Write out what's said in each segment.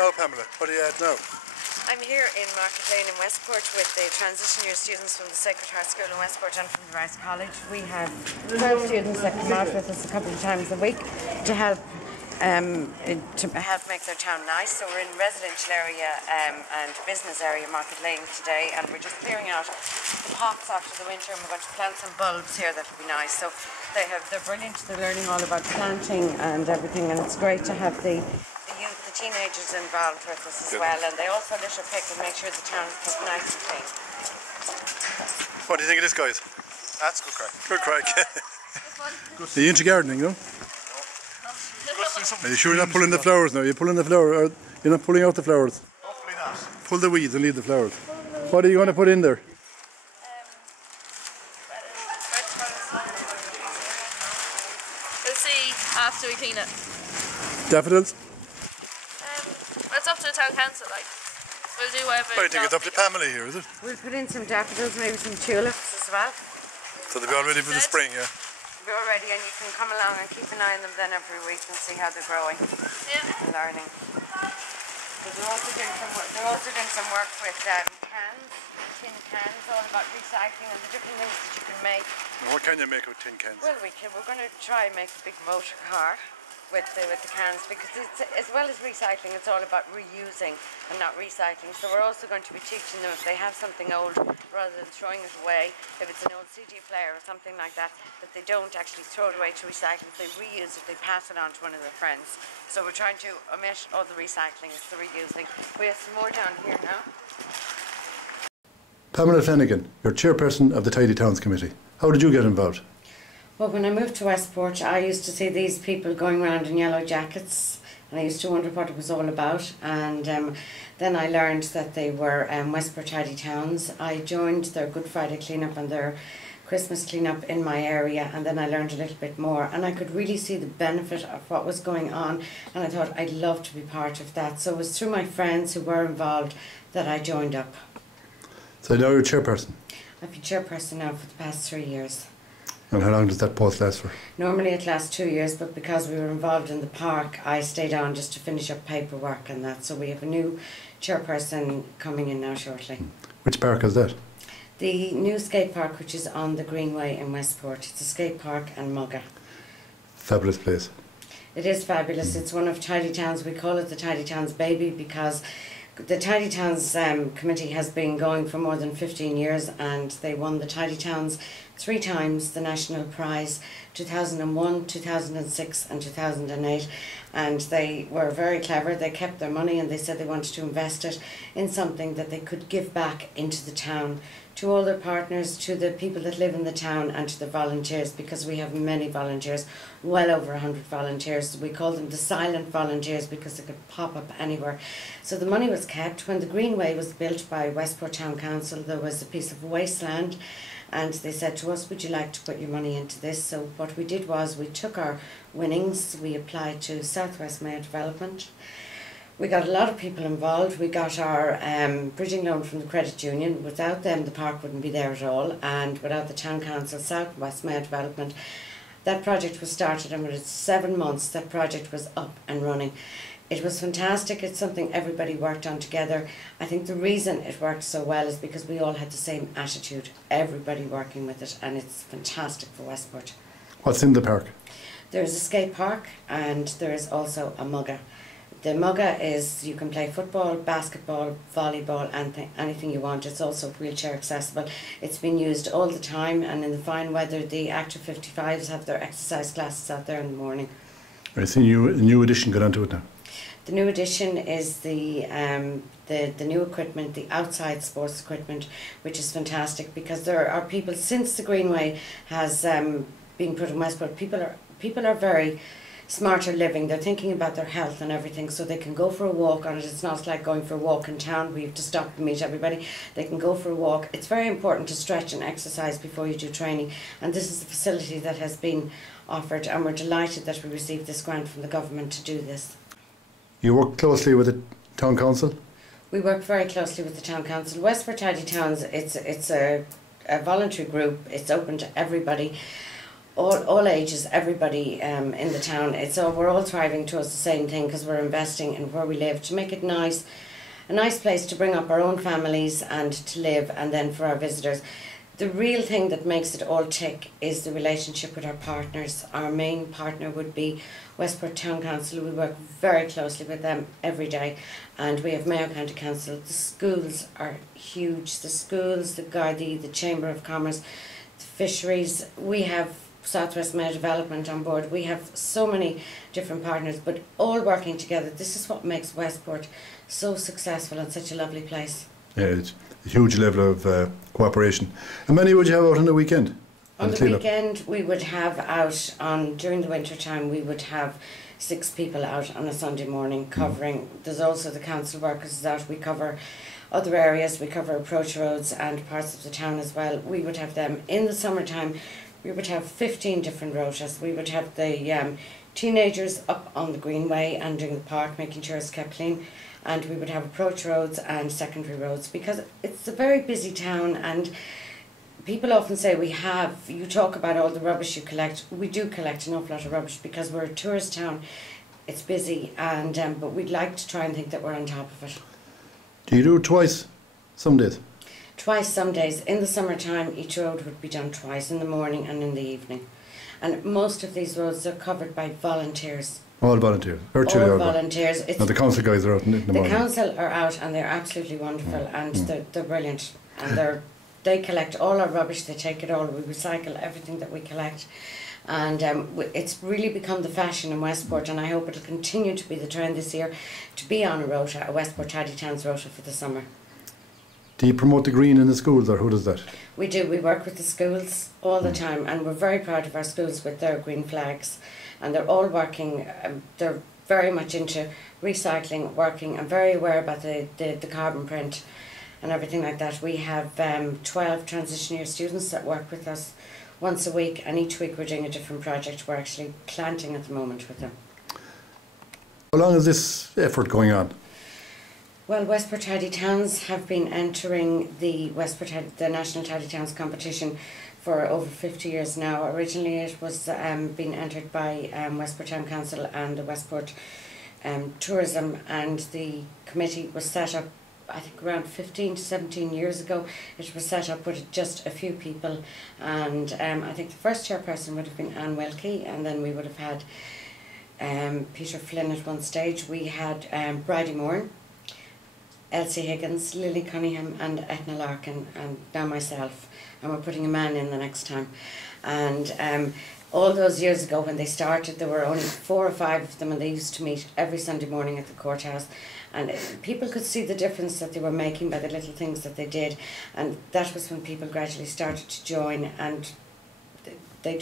Now, Pamela, what are you at now? I'm here in Market Lane in Westport with the transition year students from the Sacred Heart School in Westport and from the Rice College. We have 12 students that come out with us a couple of times a week to help make their town nice. So we're in residential area and business area Market Lane today, and we're just clearing out the pots after the winter, and we're going to plant some bulbs here that will be nice. So they're brilliant. They're learning all about planting and everything, and it's great to have the youth, the teenagers involved with us as well, and they also litter pick and make sure the town is kept nice and clean. What do you think of this, guys? That's good crack. Good crack. Are you into gardening, no? Are you sure you're not pulling the flowers now? You're pulling the flower, or you're not pulling out the flowers? Hopefully not. Pull the weeds and leave the flowers. What are you going to put in there? We'll see after we clean it. Daffodils? It's up to the town council, like. We'll do whatever. I think it's up to Pamela here, is it? We'll put in some daffodils, maybe some tulips as well. So they'll be all ready for the spring, yeah? We're all ready, and you can come along and keep an eye on them then every week and see how they're growing. Yeah. And learning. So they're also doing some work with cans, tin cans, all about recycling and the different things that you can make. Now, what can you make with tin cans? Well, we're going to try and make a big motor car with the cans, because it's, as well as recycling, it's all about reusing and not recycling. So we're also going to be teaching them, if they have something old, rather than throwing it away, if it's an old CD player or something like that, that they don't actually throw it away to recycling. If they reuse it, they pass it on to one of their friends. So we're trying to omit all the recycling, it's the reusing. We have some more down here now. Pamela Flanagan, you're chairperson of the Tidy Towns Committee. How did you get involved? Well, when I moved to Westport, I used to see these people going around in yellow jackets, and I used to wonder what it was all about. And then I learned that they were Westport Tidy Towns. I joined their Good Friday cleanup and their Christmas cleanup in my area, and then I learned a little bit more, and I could really see the benefit of what was going on, and I thought I'd love to be part of that. So it was through my friends who were involved that I joined up. So now you're chairperson? I've been chairperson now for the past 3 years. And how long does that post last for? Normally it lasts 2 years, but because we were involved in the park, I stayed on just to finish up paperwork and that. So we have a new chairperson coming in now shortly. Which park is that? The new skate park, which is on the Greenway in Westport. It's a skate park and mugger. Fabulous place. It is fabulous. It's one of Tidy Towns. We call it the Tidy Towns baby because the Tidy Towns Committee has been going for more than 15 years, and they won the Tidy Towns 3 times the national prize, 2001, 2006 and 2008, and they were very clever. They kept their money and they said they wanted to invest it in something that they could give back into the town, to all their partners, to the people that live in the town, and to the volunteers, because we have many volunteers, well over 100 volunteers. We call them the silent volunteers because they could pop up anywhere. So the money was kept. When the Greenway was built by Westport Town Council, there was a piece of wasteland, and they said to us, would you like to put your money into this? So what we did was we took our winnings, we applied to Southwest Mayor Development. We got a lot of people involved. We got our bridging loan from the credit union. Without them, the park wouldn't be there at all. And without the Town Council, Southwest Mayor Development, that project was started, and within 7 months, that project was up and running. It was fantastic. It's something everybody worked on together. I think the reason it worked so well is because we all had the same attitude, everybody working with it, and it's fantastic for Westport. What's in the park? There's a skate park, and there is also a mugger. The mugger is, you can play football, basketball, volleyball, anything you want. It's also wheelchair accessible. It's been used all the time, and in the fine weather, the active 55s have their exercise classes out there in the morning. I see a new addition got onto it now. The new addition is the new equipment, the outside sports equipment, which is fantastic, because there are people, since the Greenway has been put in Westport, people are very smarter living. They're thinking about their health and everything, so they can go for a walk on it. It's not like going for a walk in town where you have to stop and meet everybody. They can go for a walk. It's very important to stretch and exercise before you do training, and this is a facility that has been offered, and we're delighted that we received this grant from the government to do this. You work closely with the Town Council? We work very closely with the Town Council. Westport Tidy Towns, it's a voluntary group. It's open to everybody. all ages, everybody in the town. We're all thriving towards the same thing because we're investing in where we live to make it nice, a nice place to bring up our own families and to live, and then for our visitors. The real thing that makes it all tick is the relationship with our partners. Our main partner would be Westport Town Council. We work very closely with them every day, and we have Mayo County Council. The schools are huge. The schools, the Gardaí, the Chamber of Commerce, the fisheries. We have Southwest Mayo Development on board. We have so many different partners, but all working together. This is what makes Westport so successful and such a lovely place. Yeah, it's a huge level of cooperation. How many would you have out on the weekend? On the weekend, we would have out during the winter time, we would have 6 people out on a Sunday morning covering. There's also the council workers out. We cover other areas. We cover approach roads and parts of the town as well. We would have them in the summertime. We would have 15 different rotas. We would have the teenagers up on the Greenway and doing the park, making sure it's kept clean. And we would have approach roads and secondary roads because it's a very busy town, and people often say you talk about all the rubbish you collect. We do collect an awful lot of rubbish because we're a tourist town. It's busy, and but we'd like to try and think that we're on top of it. Do you do it twice some days? Twice some days. In the summertime, each road would be done twice, in the morning and in the evening. And most of these roads are covered by volunteers. All volunteers? Virtually all volunteers. No, the council guys are out in the morning. The council are out and they're absolutely wonderful, and they're brilliant. And they collect all our rubbish, they take it all, we recycle everything that we collect. And it's really become the fashion in Westport, and I hope it'll continue to be the trend this year to be on a Westport Tidy Towns rota for the summer. Do you promote the green in the schools, or who does that? We do. We work with the schools all the time, and we're very proud of our schools with their green flags. And they're all working, they're very much into recycling, working, and very aware about the carbon print and everything like that. We have 12 transition year students that work with us once a week, and each week we're doing a different project. We're actually planting at the moment with them. How long is this effort going on? Well, Westport Tidy Towns have been entering the National Tidy Towns competition for over 50 years now. Originally it was being entered by Westport Town Council and the Westport Tourism, and the committee was set up I think around 15 to 17 years ago. It was set up with just a few people, and I think the first chairperson would have been Anne Wilkie, and then we would have had Peter Flynn at one stage. We had Bridie Moore, Elsie Higgins, Lily Cunningham and Etna Larkin, and now myself, and we're putting a man in the next time. And all those years ago when they started, there were only 4 or 5 of them, and they used to meet every Sunday morning at the courthouse, and people could see the difference that they were making by the little things that they did, and that was when people gradually started to join, and they've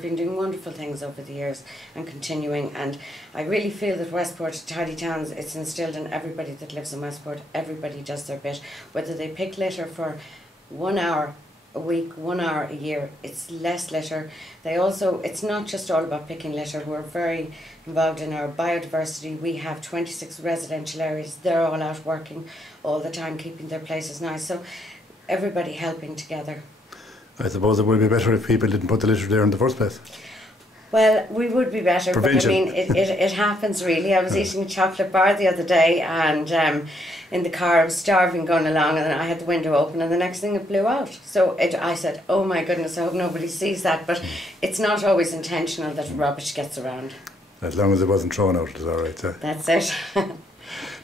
been doing wonderful things over the years and continuing. And I really feel that Westport Tidy Towns, it's instilled in everybody that lives in Westport. Everybody does their bit, whether they pick litter for 1 hour a week, 1 hour a year, it's less litter. It's not just all about picking litter. We're very involved in our biodiversity. We have 26 residential areas. They're all out working all the time, keeping their places nice. So everybody helping together. I suppose it would be better if people didn't put the litter there in the first place. Well, we would be better, Prevention. but I mean, it happens really. I was eating a chocolate bar the other day, and in the car I was starving going along, and I had the window open, and the next thing it blew out. So I said, oh my goodness, I hope nobody sees that, but it's not always intentional that rubbish gets around. As long as it wasn't thrown out, it's all right. That's it.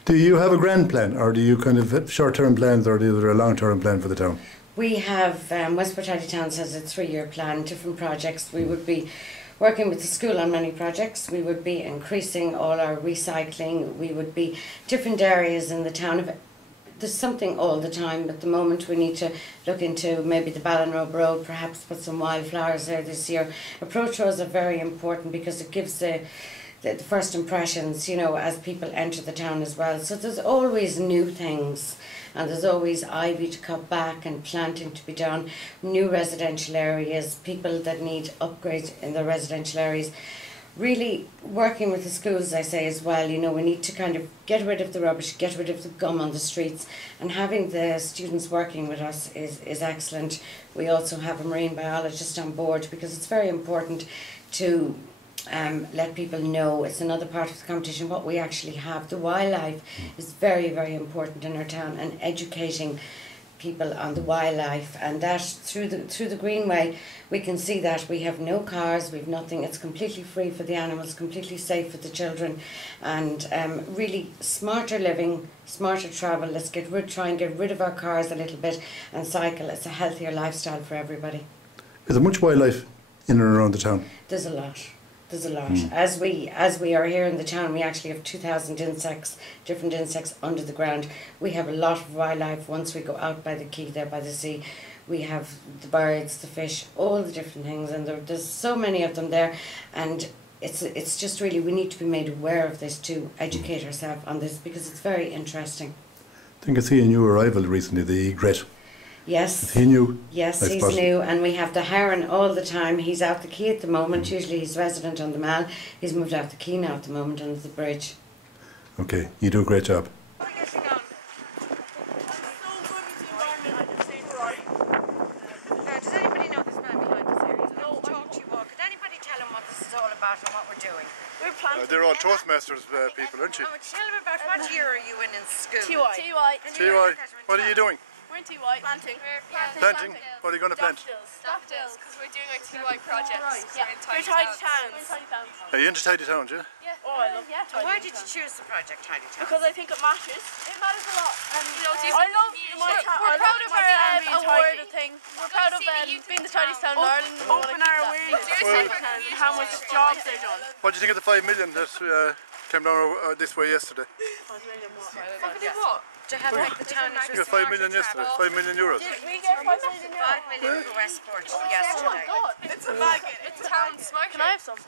Do you have a grand plan, or do you kind of have short-term plans, or is there a long-term plan for the town? We have, Westport Tidy Towns has a 3-year plan, different projects. We would be working with the school on many projects. We would be increasing all our recycling. We would be different areas in the town. There's something all the time. At the moment we need to look into maybe the Ballinrobe Road, perhaps put some wildflowers there this year. Approach roads are very important because it gives the first impressions, you know, as people enter the town as well. So there's always new things, and there's always ivy to cut back and planting to be done, new residential areas, people that need upgrades in their residential areas, really working with the schools, as I say, as well. You know, we need to kind of get rid of the rubbish, get rid of the gum on the streets, and having the students working with us is excellent. We also have a marine biologist on board because it's very important to let people know. It's another part of the competition what we actually have. The wildlife is very, very important in our town, and educating people on the wildlife, and that through the Greenway we can see that we have no cars, we've nothing. It's completely free for the animals, completely safe for the children, and really smarter living, smarter travel. Let's try and get rid of our cars a little bit and cycle. It's a healthier lifestyle for everybody. Is there much wildlife in and around the town? There's a lot. There's a lot. As we are here in the town, we actually have 2,000 insects, different insects under the ground. We have a lot of wildlife. Once we go out by the quay there by the sea, we have the birds, the fish, all the different things, and there's so many of them there. And it's just really, we need to be made aware of this to educate ourselves on this because it's very interesting. I think I see a new arrival recently, the egret. Yes. Is he new? Yes, he's new, and we have the heron all the time. He's out the quay at the moment. Usually he's resident on the Mall. He's moved out the quay now at the moment under the bridge. Okay, you do a great job. Does anybody know this man behind us here? He's going to talk to you all. Could anybody tell him what this is all about and what we're doing? We're planting. They're all Toastmasters people, aren't you? Oh, tell him about what year are you in school? TY. TY, what are you doing? We're in TY. Planting. Planting? What are you going to plant? Daffodils, because we're doing our TY projects. Yeah. We're in Tidy Towns. Are you into Tidy Towns, yeah? Yeah. Oh, I love Tidy Why did you Towns. choose the project Tidy Towns? Because I think it matters. It matters a lot. You know, I love we're proud of our award thing. We're proud of being the tidiest town in Ireland. Open our awareness and how much jobs they've done. What do you think of the 5 million that came down this way yesterday? To have like the town is You got 5 million yesterday, 5 million euros. We get 5 million now. 5 million for Westport yesterday. Oh my god. It's a maggot. It's town smart. Can I have some?